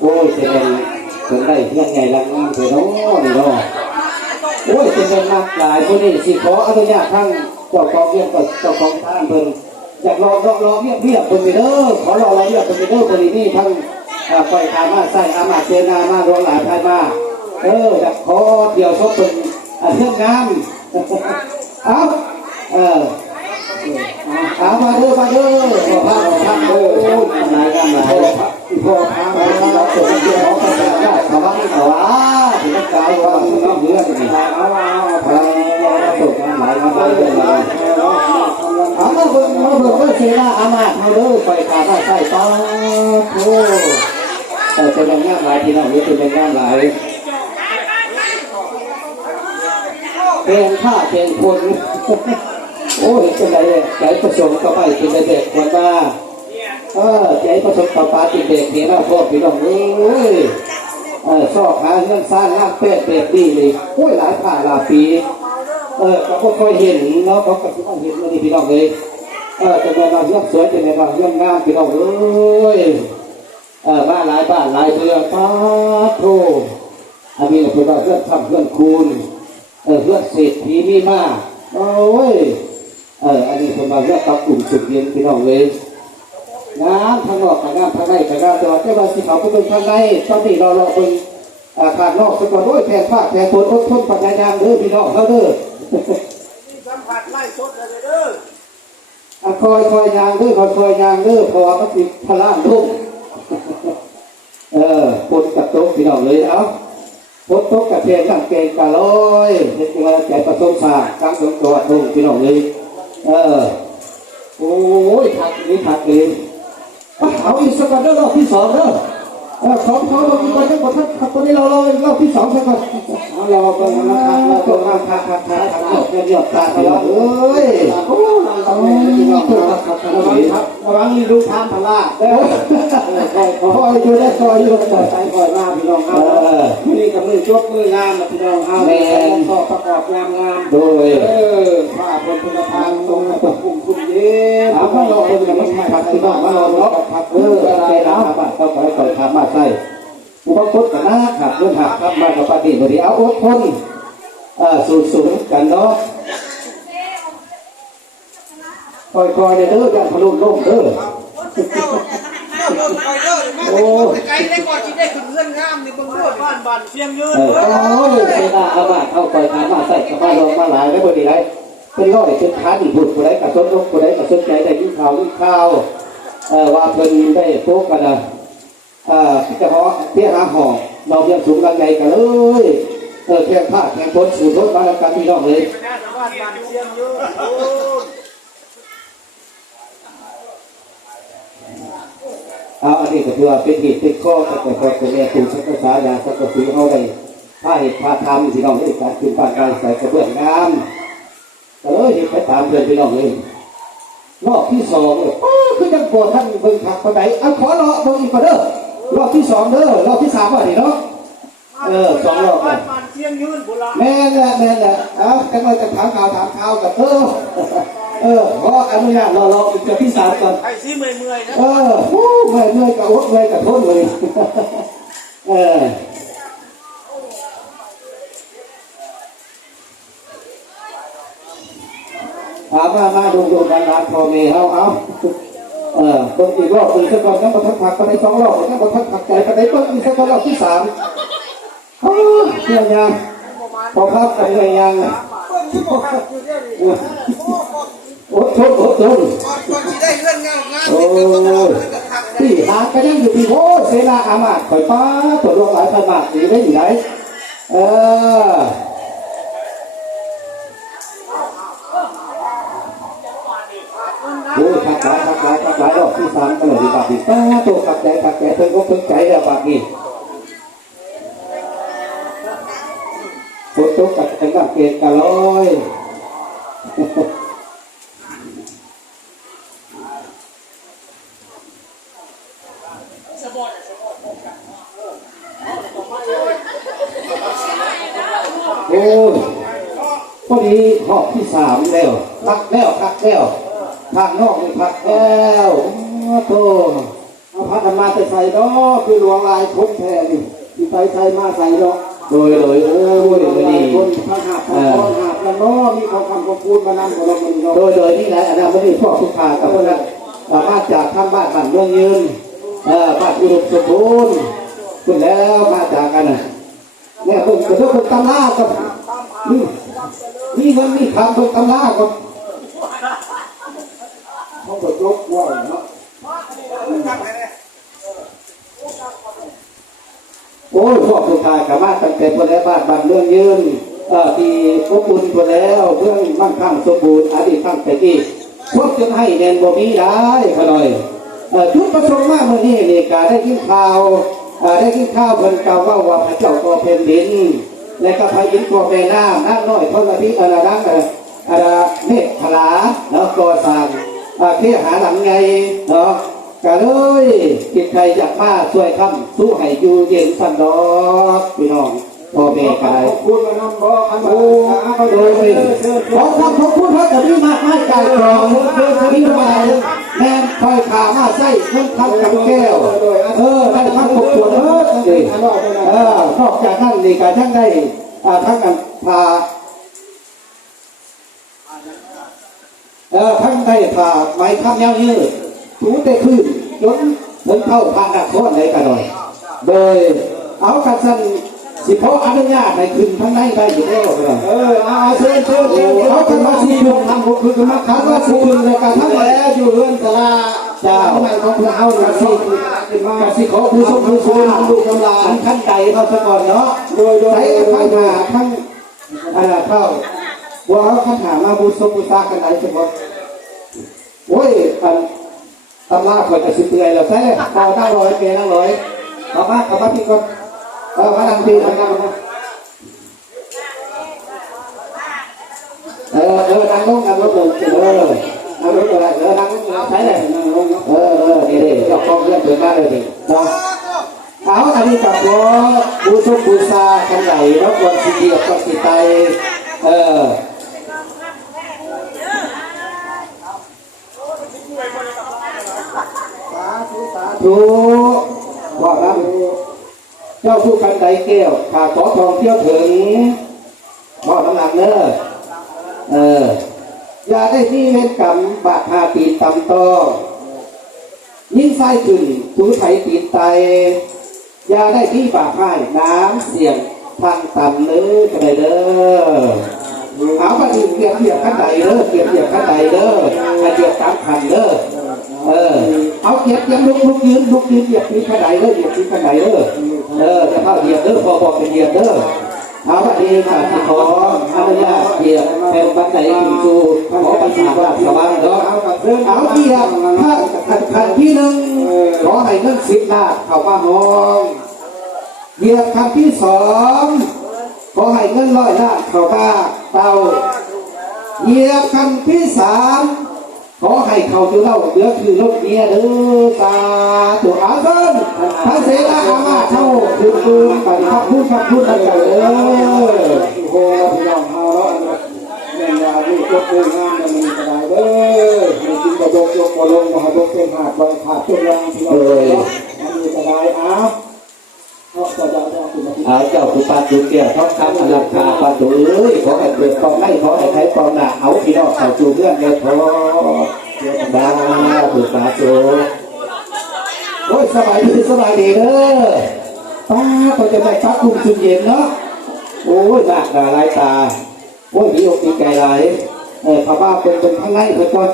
โอ้ยเป็นเป็นได้เพื่อนไงลังงามเถอะเนาะนี่เนาะโอ้ยเป็นเป็นมากหลายคนนี้สิขออนุญาตทั้งเจ้าของเรียนกับเจ้าของท่านเพิ่นอยากรอรอรอเรียบเรียบเพิ่นไปเด้อขอรอรอเรียบเพิ่นไปเด้อคนนี้นี่ทั้งอ่าปล่อยขามาใส่อามาเจนามาดวงหลายภายมาเอออยากขอเดี๋ยวชอบเป็นอ่าเพื่อนงามเอาเออเอามาเด้อมาเด้อขอพระขอพระเด้อโอ้ยทำลายกันหลาย พอพระมาเราจะเป็นเจ้าของพระเจ้าได้ขอพระขอว่าถึงกายว่าถึงเพื่อนนี่เอาเอาพระตกหลายมาหลายเดือนมาเอามาเบิ่งมาเบิ่งว่าเสนาอามาเฮาเด้ไปขาดใส่ตาโธ่เออเป็นงานหลายพี่น้องนี่เป็นงานหลายเป็นข้าเป็นคนโอ้ยเป็นไรเนี่ยใจประสงค์ก็ไม่เป็นเด็กคนมา เออใจประสงค์ต่อปาติเด็กเนี่ยนะพ่อพี่น้องเอ้ยเออชอบหาเงินสร้างงานเป็ดเป็ดดีเลยโอ้ยหลายผ่าหลายปี เออก็ค่อยเห็นเนาะเขาก็สิมาเห็นมานี่พี่น้องเลยเออจะเป็นเราเรื่องสวยจะเป็นเราเรื่องงามพี่น้องเอ้ยเออบ้านหลายบ้านหลายเมืองป้าโธ่อันนี้ก็เป็นว่าเรื่องทำเรื่องคูณเออเรื่องเศรษฐีมีมากโอ้ยเอออันนี้ผมมาเรียกตามกลุ่มจุดเรียนพี่น้องเลย งานทางนอกกับงานทางในกับงานแต่ว่าเจ้าว่าสิเขาไปเป็นทางในตอนนี้เราเราเป็นอาคารนอกสกอด้วยแทนภาคแทนคนอดทนปัญญายามเด้อพี่น้องเขาเด้อสัมผัสไล่สดเลยเด้ออะคอยคอยยางเด้อคอยคอยยางเด้อเพอมันติดพลานลูกเออปนกับโต๊ะพี่น้องเลยเอาปนโต๊ะกับเทียนตั้งเกงกะลอยเด็กกำลังใจประสมศาสตร์กลางสงตัวนุ่งพี่น้องเลยเออโอ้ยถักนี่ถักเองเอาอี กสักก่อนเออสองเด้อเออของเขาเรามีคนทั้งหมดทั้งตอนนี้เรารอรอบที่สองสักก่อนเอาเราไปนะครับเราต้องมาคักคักคักคักหยดหยดตาไปแล้วเอ้ยโอ้ยเราไม่ได้เราถูกคักคักคักระวังครับระวังนี่ดูทางพลาดเออคอยอยู่ได้คอยอยู่ปล่อยไปปล่อยมาพี่น้องครับอนี่กับมือจบมืองามนะพี่น้องเอาข้อประกอบงามงามโดยเออผ้าบนคุณทางตรงกระปุ่มคุณเย็นเอาข้างนอกเป็นอย่างนี้ครับที่บ้านมาลองเนาะครับเอออะไรนะต้องคอยคอยทำมาใส่อุปกรณ์กันนะครับเรื่องหักครับมากับปฏิบัติเอาอดทนเอ่อสูสูงกันเนาะคอยคอยเด้ออย่าพลุนล่มเด้อโอ้ไกลได้ก่อนที่ได้ขึ้นเงื่อนงามนี่เบิ่งด้วยบ้านบ้านเสียงยืนเออโอ้ยเวลาเอามาเข้าคอยทำมาใส่กับมาลงมาหลายแล้วบดีไรเป็นร้อยเป็นพันบุตรผู้ใดกับสนผู้ใดกับสนใจได้ยิ่งข่าวยิ่งข่าวเอ่อว่าเพิ่นได้พบกันนะ อ่าพี่จะเพาะพี่หาห่อเราเรียนสูงกันใหญ่กันเลยเออแข่งผ้าแข่งพ้นสูตรรถมาแล้วกันพี่น้องเลยเอาอันนี้ก็ถือว่าเป็นเหตุเป็นข้อแต่แต่แต่แต่แม่ตูชักภาษายาสักกะสีเอาได้ผ้าเหตุผ้าทำพี่น้องเลยการขึ้นบ้านได้ใส่กระเบื้องงามเออเห็นไปตามเพื่อนพี่น้องเลยรอบที่สองเลยคือยังปวดท่านเบิ่งผักคนไหนเอาขอรอเบิ่งอีกก่อนเด้อ รอบที่สองเด้อรอบที่สามว่าดิเนาะเออสองรอบบ้ากันนบ้านเสียงยืนโบราณแม่นแหละแม่นแหละเอาจังเลยจะถามข่าวถามข่าวกับเออเออขออนุญาตรอรออีกเจ้าที่สามก่อนไอ้ซีเมื่อยเมื่อยนะเออโอ้เมื่อยเมื่อยกับอดเมื่อยกับทนเลยเออเอามามาดูดูกันร้านพอเมย์เอาเอา เออเบิ่งอีกรอบหนึ่งสักก่อนยังบ่ทันผักไปในสองรอบยังบ่ทันผักใจไปในเบิ่งอีกสักก่อนรอบที่สามเอ้าเฮียยังพอพักกันเลยยังโอดทนอดทนก่อนที่ได้เงื่อนงามงามโอ้ที่หาก็ยังอยู่ที่โอ้เสนาอามาตย์ข่อยป้าตัวลงหลายพันบาทอยู่ได้อยู่ไหนเออโอ้ กับกันกับเกศกันลอยโอ้พอดีหอบที่สามแล้วพักแล้วพักแล้วทางนอกนี่พักแล้วโอ้โตเอาพัดมาแต่ใส่ดอกคือหลวงลายคบแท้นี่ที่ไปใส่มาใส่ดอก โดยโดยโอ้ยมื้อนี้คนทางหาบทางก้อนหาบแล้วเนาะมีของคำของพูดมานำของเรามันเนาะโดยโดยนี่แหละอันนั้นไม่ได้พวกทุกขากับพวกนั้นสามารถจากข้างบ้านบ้านเมืองยืนเอ่อบ้านอุดมสมบูรณ์ขึ้นแล้วมาจากกันน่ะเนี่ยเพิ่งจะเพิ่งตำรากับนี่นี่มันมีคำเพิ่งตำรากับเขาเปิดยกว่าเนาะ โอ้ยพวกทุกขากับมาตั้งแต่พวกแล้วบ้านบ้านเมืองยืนเอ่อที่อบอุ่นพวกแล้วเพื่อมั่งคั่งสมบูรณ์อดีตตั้งแต่ที่พวกจึงให้แนนบ่มีได้ขน่อยเอ่อทุกประสงค์มากเมื่อนี้นี่กาได้ยินข่าวเอ่อได้ยินข่าวเพิ่นกล่าวว่าว่าพระเจ้าก่อแผ่นดิน และก็พระอินก่อแม่น้ำน้ำน้อยเท่าละที่อะไรนังเอ่ออะไรเมฆขลาแล้วก่อสร้างเอ่อที่หาหลังไงเนาะ ก็เลยจิตใจอยากมาช่วยทำสู้ให้อยู่เย็นสันดอกพี่น้องพ่อแม่กายขอบคุณมานำบ่อันโอ้โอ้โดยไม่ขอความขอบคุณพระจะมีมากมายกายกรองเพื่อที่มาแม่คอยขามาใส่เงินทำกับแก้วเออได้ทั้งหกตัวเออเลยเออนอกจากนั้นนี่ก็ทั้งได้อ่าทั้งกันพาเออทั้งได้พาไม้ข้ามยาวยืด ถูได้ขึ้นจนถึงเข้าพาดักโทษไหนกันหน่อยโดยเอากระสันสิเขาะอนุญาตให้ขึ้นทั้งในได้อยู่แล้วเออเอาเชิญเชิญเชิญเขากันมาสี่ดวงทำผมคือกันมาคัดว่าสี่ดวงในการทั้งหมดแล้วอยู่เรื่อนสลาเจ้าทำไมของเรากเราสิสิกสิขอผู้ชมผู้ชมดูกำลาอันขั้นใดเขาซะก่อนเนาะโดยโดยใช้ขั้นหาขั้นอ่าเข้าว่าเขาขั้นหามาบูชมบูชากันไหนสมมติโอ้ยอัน ตำราคอยจะสิเปื่อยแล้วแท้พอนั่งร้อยเปนั่งร้อยเอามาเอามาพี่ก่อนเออมานั่งพี่นั่งานเออเออนั่งลงนั่งลงเลยเออนั่งลงเลยเออนั่งลงใช้เลยนั่งลงเออเออนี่ดิเจ้าของเรื่องเกิดมาเลยดิเนาเอาอันนี้กับว่าบูชกบูชากันไหนรบวันสิเดียบกับสิไตเออ ดูว่าครับเจ้าผู้กันไดแก้วขาขอทองเที่ยวถึงบอน้ำหนักเนอเอออย่าได้ที่เล่นกรรมบาดหาปีนตำตอยิ่งไส้ขึ้นถูไถตีนไตอย่าได้ที่ป่าไผ่น้ำเสียงทางต่ำเลยกันเลยเด้อเอาไปดิเกียบเกียบขั้นใดเด้อเกียบเกียบขั้นใดเด้อเกียบตามขันเด้อ เออ เอาเกียบยังลุกลุกยืนลุกยืนเหยียบที่ขนใดเด้อเหยียบที่ขนใดเด้อเออจะเข้าเหยียบเด้อพอบอกเป็นเหยียบเด้อเอาไปดีค่ะที่ขออนุญาตเหยียบแทนปัจจัยถึงสู่ขอปัญหาหลักสว่างเนาะเอากับเรื่เอาที่ละถ้าขันขันที่หนึ่งขอให้เงินสิบล้านเข้ามาห้องเหยียบคำที่สองขอให้เงินร้อยล้านเข้ามาเตาเหยียบคำที่สาม ขอให้เขาจะเล่าเหลือคือรถเมียเด้อตาตัวอาเซินพระเสนาอามาเท่าคือคือปฏิพักพูดพักพูดอะไรเด้อโอ้โหพี่น้องเฮาแล้วแม่นว่าลูกยกมืองามแล้วมันก็ได้เด้อให้กินกระดกยกบ่ลงบ่หาดกเป็นหาดใบขาดเป็นแรงพี่น้องเนาะอันนี้ก็ได้อ้าว เพราะจะได้เอาคุณมาเจ้าผู้ปาจุเกี่ยวท้องคำอลังคาปาจุเอ้ยขอให้เกิดความไม่ขอให้ใครปองหนาเอาพี่น้องเขาจูเรื่องเดียพอบ้าผู้ปาจุโอ้ยสบายดีสบายดีเด้อป้าเขาจะได้พักคุมจุนเย็นเนาะโอ้ยหนักหนาลายตาโอ้ยมีอกมีใจหลายเออพระบ้าเป็นเป็นข้างในเพื่อนก่อน